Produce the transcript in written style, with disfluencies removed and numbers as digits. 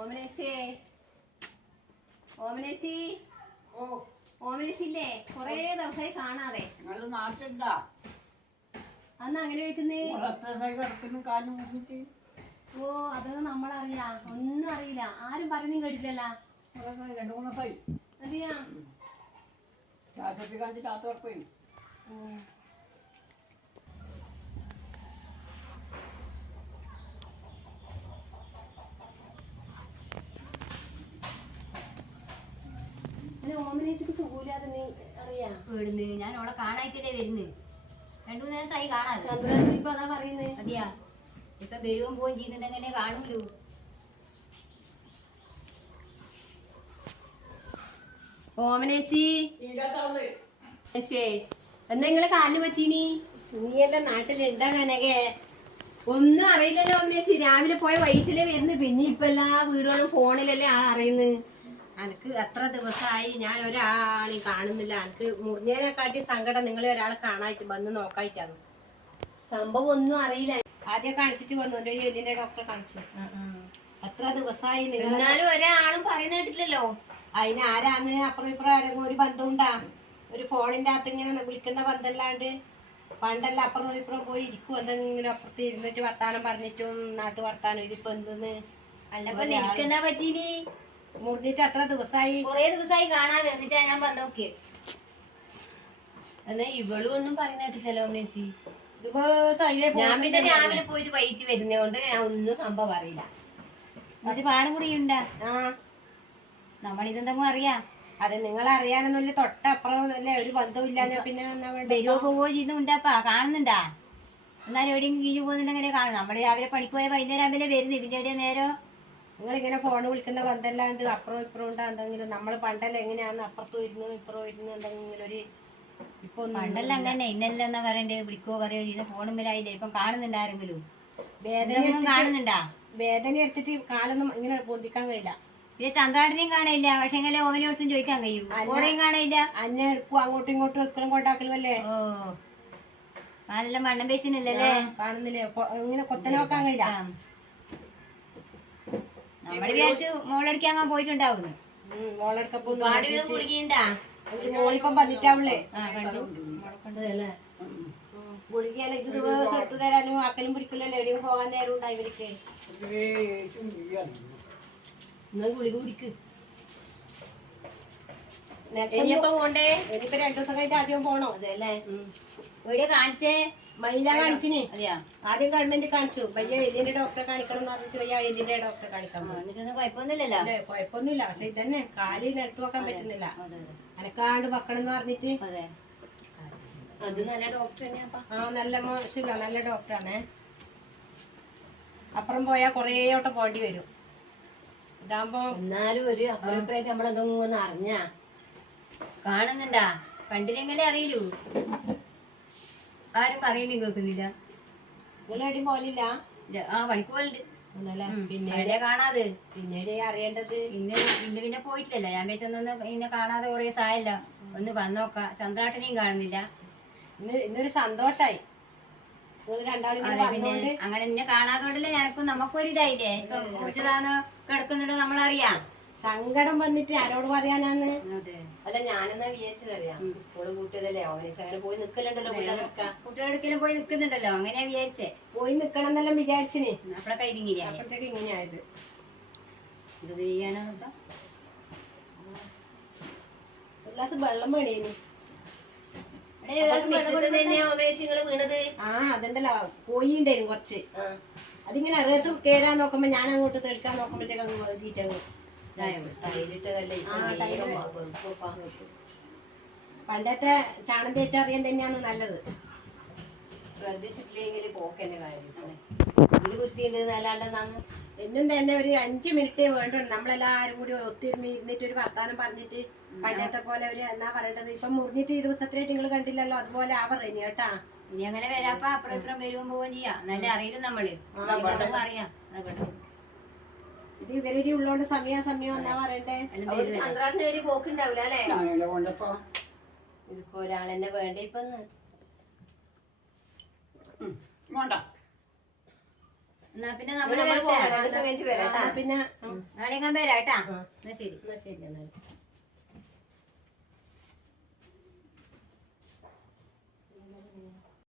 ഓമനേച്ചേ ഓമനേച്ചി ഓ ഓമനേച്ചില്ലേ കൊറേ ദിവസമായി കാണാതെ. നിങ്ങള് നാട്ടിലുണ്ടാ? അന്ന് അങ്ങനെ വെക്കുന്നേ. കിടക്കുന്നു കാലം മുറിഞ്ഞിട്ട്. ഓ അതൊന്നും നമ്മളറിയാ, ഒന്നും അറിയില്ല, ആരും പറയുന്നതും കേട്ടില്ലല്ലോ. 2 ദിവസമായി. അറിയാ രാത്രി കാണിച്ച് രാത്രി പോയി. ഓമനേച്ചിക്ക് സുഖമില്ലാതെ നീ അറിയാ? വീടുന്ന് ഞാൻ അവളെ കാണായിട്ടല്ലേ വരുന്നത്. 2 ദിവസമായി കാണാതെ. ചന്ദ്രൻ ഇപ്പൊ അതാ പറയുന്നത്. അതെയാ, ഇപ്പൊ വരുവും പോവും ചെയ്യുന്നുണ്ടെങ്കിലേ കാണൂലൂ. ഓമനേച്ചി എന്നാ നിങ്ങളെ കാലിന് പറ്റീനി? നീയെല്ലാം നാട്ടിലുണ്ടാ കനകെ? ഒന്നും അറിയില്ലല്ലോ ഓമനേച്ചി. രാവിലെ പോയ വൈകിട്ടല്ലേ വരുന്നത്. പിന്നെ ഇപ്പൊ എല്ലാ വീടുകളും ഫോണിലല്ലേ അറിയുന്നത്. എനിക്ക് എത്ര ദിവസമായി ഞാൻ ഒരാളെയും കാണുന്നില്ല. എനിക്ക് മുറിഞ്ഞതിനെക്കാട്ടി സങ്കടം നിങ്ങളെ ഒരാളെ കാണായിട്ട് വന്ന് നോക്കായിട്ടാണ്. സംഭവം ഒന്നും അറിയില്ല. ആദ്യം കാണിച്ചിട്ട് വന്നു, എൻ്റെ ഒരു എല്ലിന്റെ ഡോക്ടറെ കാണിച്ചു. എത്ര ദിവസമായി നിങ്ങൾ? എന്നാലും ഒരാളും പറയുന്ന കേട്ടില്ലല്ലോ. അതിന് ആരാന്ന് അപ്പുറം ഇപ്പുറം ആരെങ്കിലും ഒരു ബന്ധമുണ്ടാ? ഒരു ഫോണിന്റെ അകത്ത് ഇങ്ങനെ വിളിക്കുന്ന ബന്ധമല്ലാണ്ട് പണ്ടല്ല അപ്പുറം ഇപ്പുറം പോയി ഇരിക്കും, എന്തെങ്കിലും അപ്പുറത്ത് ഇരുന്നിട്ട് വർത്താനം പറഞ്ഞിട്ടും നാട്ടു വർത്താനം. ഇതിപ്പോ എന്തെന്ന് അല്ലപ്പോ നിനക്കെന്നാ പറ്റീനി? മുറിഞ്ഞിട്ട് എത്ര ദിവസമായി? കൊറേ ദിവസമായി കാണാതെ. എന്നിട്ടാ ഞാൻ വന്ന് നോക്കിയേ. എന്നാ ഇവളും ഒന്നും പറയുന്ന കേട്ടില്ലല്ലോ ഓമനേച്ചി. ഞാൻ പിന്നെ രാവിലെ പോയിട്ട് വൈകിട്ട് വരുന്നോണ്ട് ഞാൻ ഒന്നും സംഭവം അറിയില്ല. അത് പാടുമുറിയുണ്ടാ? ആ നമ്മളിതെന്തെങ്കിലും അറിയാ? അതെ, നിങ്ങൾ അറിയാനൊന്നുമില്ല. തൊട്ടപ്പുറം അല്ലേ, ഒരു ബന്ധവും ഇല്ലാഞ്ഞ പിന്നെ വരുവോ പോവോ ചെയ്യുന്നുണ്ടാപ്പാ? കാണുന്നുണ്ടാ? എന്നാലും എവിടെയും കീഴ് പോകുന്നുണ്ടെങ്കിലേ കാണും. നമ്മള് രാവിലെ പണിക്ക് പോയ വൈകുന്നേരം ആകുമ്പല്ലേ വരുന്നത്. ഇതിന്റെ ഇടയിൽ നേരം നിങ്ങളിങ്ങനെ ഫോൺ വിളിക്കുന്ന ബന്ധമല്ലാണ്ട് അപ്പുറം ഇപ്പുറം ഉണ്ടാ എന്തെങ്കിലും? നമ്മൾ പണ്ടല്ല എങ്ങനെയാന്ന് അപ്പുറത്തും ഇരുന്നു ഇപ്പുറം ഇരുന്ന് എന്തെങ്കിലും ഒരു ഇപ്പൊ പണ്ടല്ല അങ്ങനെ. ഇന്നല്ല എന്നാ പറയണ്ടേ? വിളിക്കോ പറയോ ചെയ്യുന്ന ഫോണുമ്പിലായില്ലേ? ഇപ്പം കാണുന്നുണ്ടാരെങ്കിലും? വേദന കാണുന്നുണ്ടാ? വേദന എടുത്തിട്ട് കാലൊന്നും ഇങ്ങനെ പൊന്തിക്കാൻ കഴിയില്ല. പിന്നെ ചന്ദ്രാട്ടിനെയും കാണയില്ല. പക്ഷെ എങ്ങനെ ഓമനോടത്തും ചോദിക്കാൻ കഴിയും. ഓറയും കാണയില്ല. അന്നെ എടുക്കും അങ്ങോട്ടും ഇങ്ങോട്ടും എടുക്കലും കൊണ്ടാക്കലും അല്ലേ? ഓ നല്ല മണ്ണം പേച്ചിനല്ലേ? കാണുന്നില്ലേ? ഇങ്ങനെ കൊത്തനെ വെക്കാൻ കഴിയില്ല. നമ്മള് വിചാരിച്ചു മോളടിക്കാൻ പോയിട്ടുണ്ടാവുന്നു. മോളെടുക്കപ്പോ ഗുളികയുണ്ടാ? മോളിപ്പം വന്നിട്ടാവുള്ളേ. അതല്ലേ ഗുളികയല്ല, ഇത് ദിവസം എടുത്തു തരാനും ആക്കലും പിടിക്കലല്ലോ. എവിടെയും പോകാൻ നേരം ഉണ്ടായി ഇവർക്ക്. എന്നാ ഗുളിക കുടിക്ക്. ഇനിയിപ്പോ പോണ്ടേ? 2 ദിവസം കഴിഞ്ഞിട്ട് ആദ്യം പോണോ? അതെല്ലേ. എവിടെയാ കാണിച്ചേ? മൈല കാണിച്ചിന്. അതെയാ? ആദ്യം ഗവൺമെന്റ് കാണിച്ചു. പയ്യ എല്ലിന്റെ ഡോക്ടറെ കാണിക്കണം എന്ന് പറഞ്ഞിട്ട് പയ്യ എല്ലിന്റെ ഡോക്ടറെ കാണിക്കാൻ പോയി. എന്നിട്ടൊന്നും കുഴപ്പമൊന്നുമില്ലല്ലോ? കുഴപ്പമൊന്നുമില്ല. പക്ഷെ ഇതന്നെ കാല് നിലത്ത് വെക്കാൻ പറ്റുന്നില്ല. അനക്കാണ്ട് വെക്കണം എന്ന് പറഞ്ഞിട്ട്. അതെ, അത് നല്ല ഡോക്ടർ തന്നെയാ. ആ നല്ല മോശമില്ല, നല്ല ഡോക്ടറാണ്. അപ്പുറം പോയാ കൊറേ വട്ടം പോണ്ടി വരും. ഇതാകുമ്പോ എന്നാലും ഒരു അഭിപ്രായം നമ്മളതൊന്നും ഒന്ന് അറിഞ്ഞാ. കാണുന്നുണ്ടാ? കണ്ടില്ലെങ്കിലേ അറിയൂ. ആരും പറയുന്നു കേൾക്കുന്നില്ല. നിങ്ങൾ എവിടെയും പോലില്ല. ആ പണിക്ക് പോലുണ്ട്. പിന്നെ കാണാതെ പിന്നീട് അറിയേണ്ടത്. പിന്നെ പോയിട്ടില്ലല്ലോ. ഞാൻ വെച്ചൊന്ന് പിന്നെ കാണാതെ കൊറേ സായല്ല. ഒന്ന് വന്നോക്ക. ചന്ദ്രാട്ടനെയും കാണുന്നില്ല. ഇന്നൊരു സന്തോഷായി നിങ്ങൾ രണ്ടാളും കൂടി വന്നോണ്ട്. അങ്ങനെ എന്നെ കാണാത്തോണ്ടല്ലേ ഞനക്കും നമുക്കൊരിതായില്ലേ? ഇപ്പൊ കുറിച്ചതാന്ന് കിടക്കുന്നുണ്ടോ നമ്മളറിയാം. സങ്കടം വന്നിട്ട് ആരോട് പറയാനാന്ന്? അല്ല ഞാനെന്നാ വിചാരിച്ചതറിയാം, സ്കൂള് കൂട്ടിയതല്ലേ ഓമനേച്ചി അങ്ങനെ പോയി നിക്കലുണ്ടല്ലോ പിള്ളേർക്ക്. കുട്ടികളെടുക്കലും പോയി നിക്കുന്നുണ്ടല്ലോ. അങ്ങനെയാ വിചാരിച്ചേ. പോയി നിക്കണം എന്നെല്ലാം വിചാരിച്ചിന്. അപ്പഴൊക്കെ ഇതിങ്ങനെ അപ്പോഴത്തേക്ക് ഇങ്ങനെയായത്. ഇത് ചെയ്യാനോ? ഒരു ഗ്ലാസ് വെള്ളം വേണേനി. വീണത്. ആ അതുണ്ടല്ലോ, കോഴി ഉണ്ടായിരുന്നു കുറച്ച്. അതിങ്ങനെ അറിയത്ത് കേറാൻ നോക്കുമ്പോ ഞാൻ അങ്ങോട്ട് തെളിക്കാൻ നോക്കുമ്പോഴത്തേക്ക് അങ്ങ് എഴുതിയിട്ടങ്ങ്. പണ്ടത്തെ ചാണം തേച്ചറിയാൻ തന്നെയാണ് നല്ലത്. ശ്രദ്ധിച്ചിട്ടില്ലെങ്കിൽ പോക്കന്നെ കാര്യം. ഇത് വൃത്തിയുണ്ട് നല്ലാണ്ടെന്നാണ്. എന്നും തന്നെ ഒരു 5 മിനിറ്റേ വേണ്ടുള്ളൂ. നമ്മളെല്ലാരും കൂടി ഒത്തിരുന്ന് ഇരുന്നിട്ട് ഒരു വർത്താനം പറഞ്ഞിട്ട് പണ്ടത്തെ പോലെ ഒരു എന്നാ പറയേണ്ടത്. ഇപ്പൊ മുറിഞ്ഞിട്ട് 20 ദിവസത്തിലായിട്ട് നിങ്ങൾ കണ്ടില്ലല്ലോ, അതുപോലെ ആവറേനി കേട്ടാ. ഇനി അങ്ങനെ വരാപ്പ അപ്പുറം ഇപ്പുറം വരുവും പോവുകയും ചെയ്യാം. നല്ല അറിയില്ല നമ്മള്. അറിയാം ഇത് ഇവരുടെ ഉള്ളോണ്ട് സമയം എന്നാ പറയണ്ടേ. ചന്ദ്രാട്ടിന് വേണ്ടി പോക്കുണ്ടാവില്ല അല്ലേ? ഇതിപ്പോ ഒരാളെന്നെ വേണ്ട. ഇപ്പൊ എന്നാ പിന്നെ പിന്നെ നാളെ ഞാൻ വരാം കേട്ടാ. എന്നാ ശരി. എന്നാ ശരി എന്നാല്.